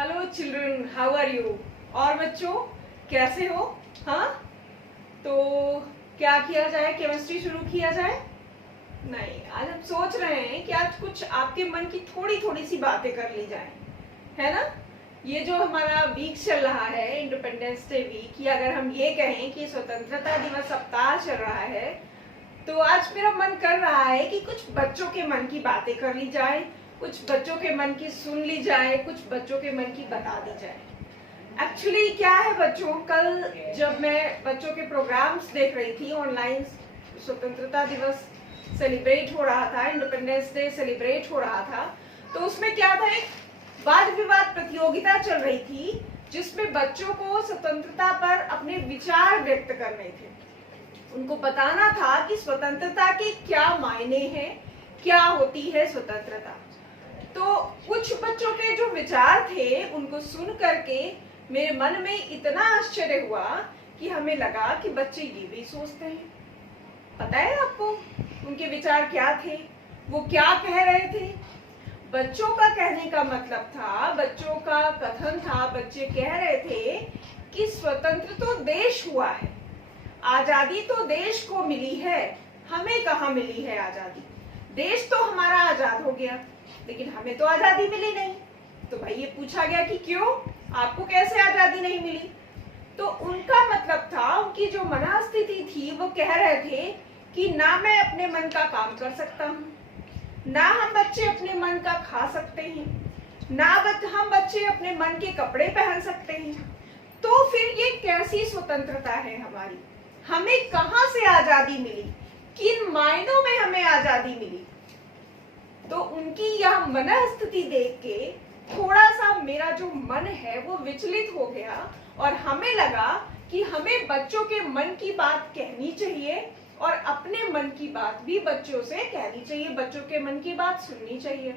Hello children, how are you. और बच्चों कैसे हो। हाँ, तो क्या किया जाए, केमिस्ट्री शुरू किया जाए। नहीं, आज हम सोच रहे हैं कि आज कुछ आपके मन की थोड़ी थोड़ी सी बातें कर ली जाए, है ना। ये जो हमारा वीक चल रहा है, इंडिपेंडेंस डे वीक, या अगर हम ये कहें कि स्वतंत्रता दिवस सप्ताह चल रहा है, तो आज मेरा मन कर रहा है कि कुछ बच्चों के मन की बातें कर ली जाए, कुछ बच्चों के मन की सुन ली जाए, कुछ बच्चों के मन की बता दी जाए। एक्चुअली क्या है बच्चों, कल जब मैं बच्चों के प्रोग्राम्स देख रही थी ऑनलाइन, स्वतंत्रता दिवस सेलिब्रेट हो रहा था, इंडिपेंडेंस डे सेलिब्रेट हो रहा था, तो उसमें क्या था, एक वाद विवाद प्रतियोगिता चल रही थी जिसमें बच्चों को स्वतंत्रता पर अपने विचार व्यक्त करने थे। उनको बताना था कि स्वतंत्रता के क्या मायने हैं, क्या होती है स्वतंत्रता। तो कुछ बच्चों के जो विचार थे उनको सुन करके मेरे मन में इतना आश्चर्य हुआ कि हमें लगा कि बच्चे ये भी सोचते हैं। पता है आपको उनके विचार क्या थे, वो क्या कह रहे थे। बच्चों का कहने का मतलब था, बच्चों का कथन था, बच्चे कह रहे थे कि स्वतंत्र तो देश हुआ है, आजादी तो देश को मिली है, हमें कहाँ मिली है आजादी। देश तो हमारा आजाद हो गया लेकिन हमें तो आजादी मिली नहीं। तो भाई ये पूछा गया कि क्यों, आपको कैसे आजादी नहीं मिली। तो उनका मतलब था, उनकी जो मनस्थिति थी, वो कह रहे थे कि ना मैं अपने मन का काम कर सकता हूँ, ना हम बच्चे अपने मन का खा सकते हैं, ना हम बच्चे अपने मन के कपड़े पहन सकते हैं। तो फिर ये कैसी स्वतंत्रता है हमारी, हमें कहाँ से आजादी मिली, किन मायनों में हमें आजादी मिली। तो उनकी यह मनस्थिति देख के थोड़ा सा मेरा जो मन है वो विचलित हो गया और हमें लगा कि हमें बच्चों के मन की बात कहनी चाहिए और अपने मन की बात भी बच्चों से कहनी चाहिए, बच्चों के मन की बात सुननी चाहिए।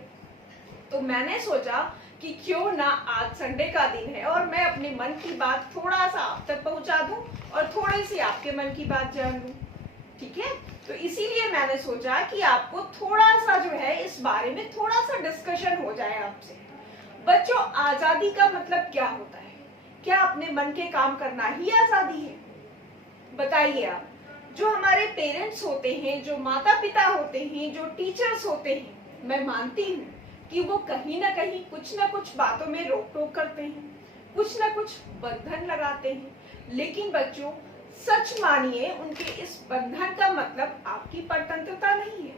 तो मैंने सोचा कि क्यों ना आज संडे का दिन है और मैं अपने मन की बात थोड़ा सा आप तक पहुंचा दूं और थोड़ी सी आपके मन की बात जान लूं, ठीक है। तो इसीलिए मैंने सोचा कि आपको थोड़ा सा जो है इस बारे में थोड़ा सा डिस्कशन हो जाए आपसे। बच्चों, आजादी का मतलब क्या होता है, क्या अपने मन के काम करना ही आजादी है। बताइए आप, जो हमारे पेरेंट्स होते हैं, जो माता पिता होते हैं, जो टीचर्स होते हैं, मैं मानती हूँ कि वो कहीं ना कहीं कुछ ना कुछ बातों में रोक टोक करते हैं, कुछ ना कुछ बंधन लगाते हैं, लेकिन बच्चों सच मानिए उनके इस बंधन का मतलब आपकी स्वतंत्रता नहीं है।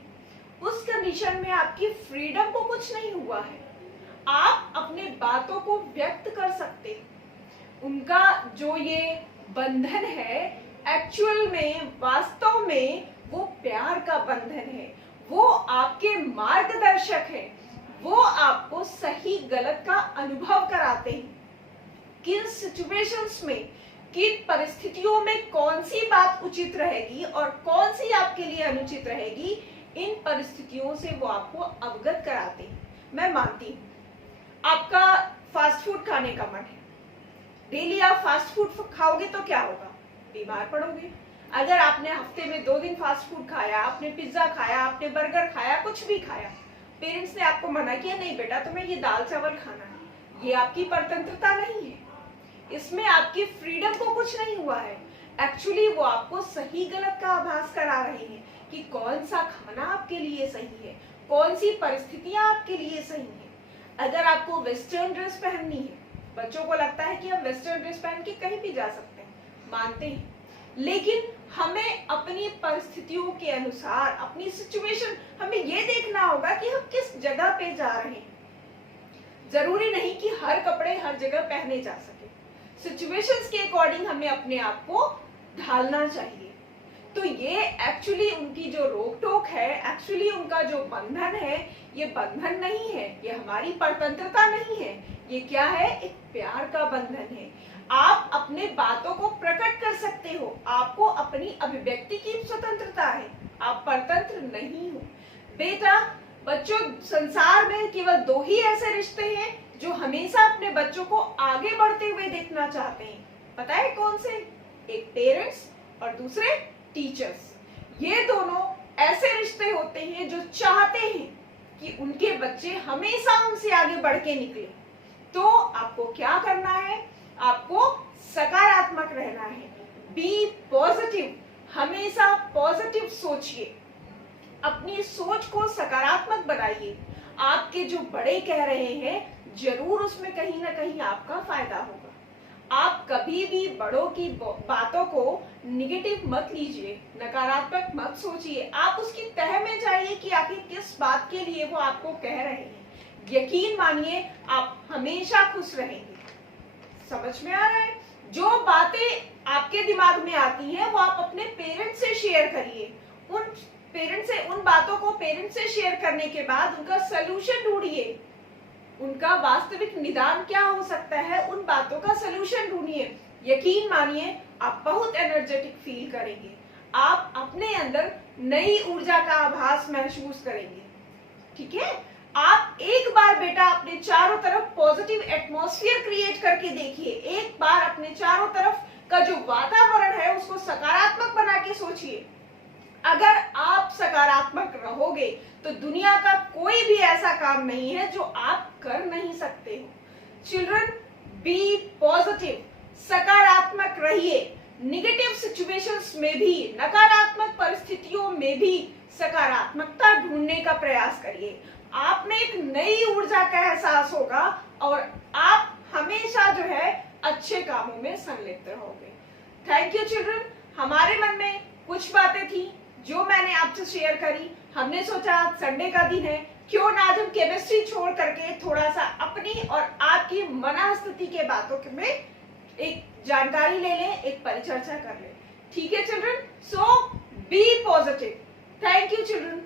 उस कंडीशन में आपकी फ्रीडम को कुछ नहीं हुआ है, आप अपने बातों को व्यक्त कर सकते हैं। उनका जो ये बंधन है एक्चुअल में, वास्तव में वो प्यार का बंधन है, वो आपके मार्गदर्शक है, वो आपको सही गलत का अनुभव कराते हैं। किन सिचुएशंस में, किन परिस्थितियों में कौन सी बात उचित रहेगी और कौन सी आपके लिए अनुचित रहेगी, इन परिस्थितियों से वो आपको अवगत कराते हैं। मैं मानती हूँ आपका फास्ट फूड खाने का मन है, डेली आप फास्ट फूड खाओगे तो क्या होगा, बीमार पड़ोगे। अगर आपने हफ्ते में 2 दिन फास्ट फूड खाया, आपने पिज्जा खाया, आपने बर्गर खाया, कुछ भी खाया, पेरेंट्स ने आपको मना किया नहीं बेटा तुम्हें ये दाल चावल खाना है, ये आपकी स्वतंत्रता नहीं है, इसमें आपकी फ्रीडम को कुछ नहीं हुआ है। एक्चुअली वो आपको सही गलत का आभास करा रहे हैं कि कौन सा खाना आपके लिए सही है, कौन सी परिस्थितियां आपके लिए सही है। अगर आपको वेस्टर्न ड्रेस पहननी है, बच्चों को लगता है कि हम वेस्टर्न ड्रेस पहन के कहीं भी जा सकते हैं, मानते हैं, लेकिन हमें अपनी परिस्थितियों के अनुसार, अपनी सिचुएशन, हमें ये देखना होगा कि हम किस जगह पे जा रहे हैं। जरूरी नहीं कि हर कपड़े हर जगह पहने जा सके, सिचुएशंस के अकॉर्डिंग हमें अपने आप को ढालना चाहिए। तो ये एक्चुअली उनकी जो रोक टोक है, एक्चुअली उनका जो बंधन है, ये बंधन नहीं है, ये हमारी स्वतंत्रता नहीं है, ये क्या है, एक प्यार का बंधन है। आप अपने बातों को प्रकट कर सकते हो, आपको अपनी अभिव्यक्ति की स्वतंत्रता है, आप स्वतंत्र नहीं हो। बेटा बच्चों, संसार में केवल 2 ही ऐसे रिश्ते हैं जो हमेशा अपने बच्चों को आगे बढ़ते हुए देखना चाहते हैं। पता है कौन से? एक पेरेंट्स और दूसरे टीचर्स। ये दोनों ऐसे रिश्ते होते हैं जो चाहते हैं कि उनके बच्चे हमेशा उनसे आगे बढ़ के निकले। तो आपको क्या करना है, आपको सकारात्मक रहना है, बी पॉजिटिव, हमेशा पॉजिटिव सोचिए, अपनी सोच को सकारात्मक बनाइए। आपके जो बड़े कह रहे हैं जरूर उसमें कहीं ना कहीं आपका फायदा होगा। आप कभी भी बड़ों की बातों को निगेटिव मत लीजिए, नकारात्मक मत सोचिए। आप उसकी तह में जाइए कि आखिर किस बात के लिए वो आपको कह रहे हैं। यकीन मानिए आप हमेशा खुश रहेंगे। समझ में आ रहा है? जो बातें आपके दिमाग में आती हैं वो आप अपने पेरेंट्स से शेयर करिए। उन बातों को पेरेंट्स से शेयर करने के बाद उनका सलूशन ढूंढिए। उनका वास्तविक निदान क्या हो सकता है, उन बातों का सलूशन ढूंढिए। यकीन मानिए आप बहुत एनर्जेटिक फील करेंगे। आप अपने अंदर नई ऊर्जा का आभास महसूस करेंगे। ठीक है? आप एक बार बेटा अपने चारों तरफ पॉजिटिव एटमॉस्फेयर क्रिएट करके देखिए। एक बार अपने चारों तरफ का जो वातावरण है उसको सकारात्मक बना के सोचिए। अगर आप सकारात्मक रहोगे तो दुनिया का कोई भी ऐसा काम नहीं है जो आप कर नहीं सकते हो। चिल्ड्रन, बी पॉजिटिव, सकारात्मक रहिए। निगेटिव सिचुएशंस में भी, नकारात्मक परिस्थितियों में भी सकारात्मकता ढूंढने का प्रयास करिए। आप में एक नई ऊर्जा का एहसास होगा और आप हमेशा जो है अच्छे कामों में संलिप्त रहोगे। Thank you children. हमारे मन में कुछ बातें थी जो मैंने आपसे शेयर करी। हमने सोचा आज संडे का दिन है, क्यों ना आज हम केमिस्ट्री छोड़ करके थोड़ा सा अपनी और आपकी मनःस्थिति के बातों में एक जानकारी ले लें, एक परिचर्चा कर लें। ठीक है children? So be positive. Thank you children.